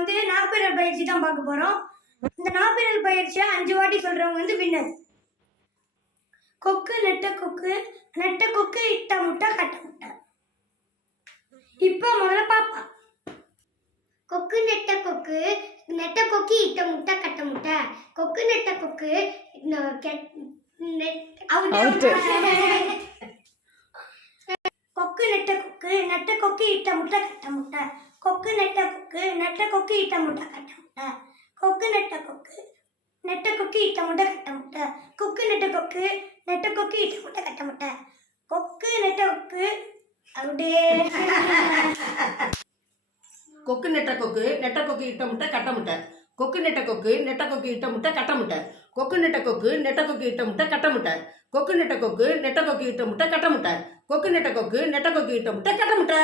வந்து நாற்பது பயிற்சி தான் பார்க்க போறோம். இந்த நாற்பது பயிற்சியை அஞ்சு வாட்டி சொல்றவங்க வந்து வின்னர் கொக்கு நெட்ட கொக்கு. நெட்ட கொக்கு இட்ட முட்டை கட்ட முட்டை. இப்போ முதல்ல பாப்பா கொக்கு நெட்ட கொக்கு. நெட்ட கொக்கி இட்ட முட்டை கட்ட முட்டை. கொக்கு நெட்ட கொக்கு. கொக்கு நெட்ட கொக்கு. நெட்ட கொக்கு இட்ட முட்டை கட்ட முட்டை. கொக்கு நெட்ட கொக்கு நெட்ட கொக்கு இட்ட முட்டை கட்ட முட்டை. கொக்கு நெட்ட கொக்கு நெட்ட கொக்கு இட்ட முட்டை கட்ட முட்டை. கொக்கு நெட்ட கொக்கு நெட்ட கொக்கு இட்ட முட்டை கட்ட முட்டை. கொக்கு நெட்ட கொக்கு அப்படியே கொக்கு நெட்ட கொக்கு நெட்ட கொக்கு இட்ட முட்டை கட்ட முட்டை. கொக்கு நெட்ட கொக்கு நெட்ட கொக்கு இட்ட முட்டை கட்ட முட்டை. கொக்கு நெட்ட கொக்கு நெட்ட கொக்கு இட்ட முட்டை கட்ட முட்டை. கொக்கு நெட்ட கொக்கு நெட்ட கொக்கு இட்ட முட்டை கட்ட முட்டை. கொக்கு நெட்ட கொக்கு நெட்ட கொக்கு இட்ட முட்டை கட்ட முட்டை.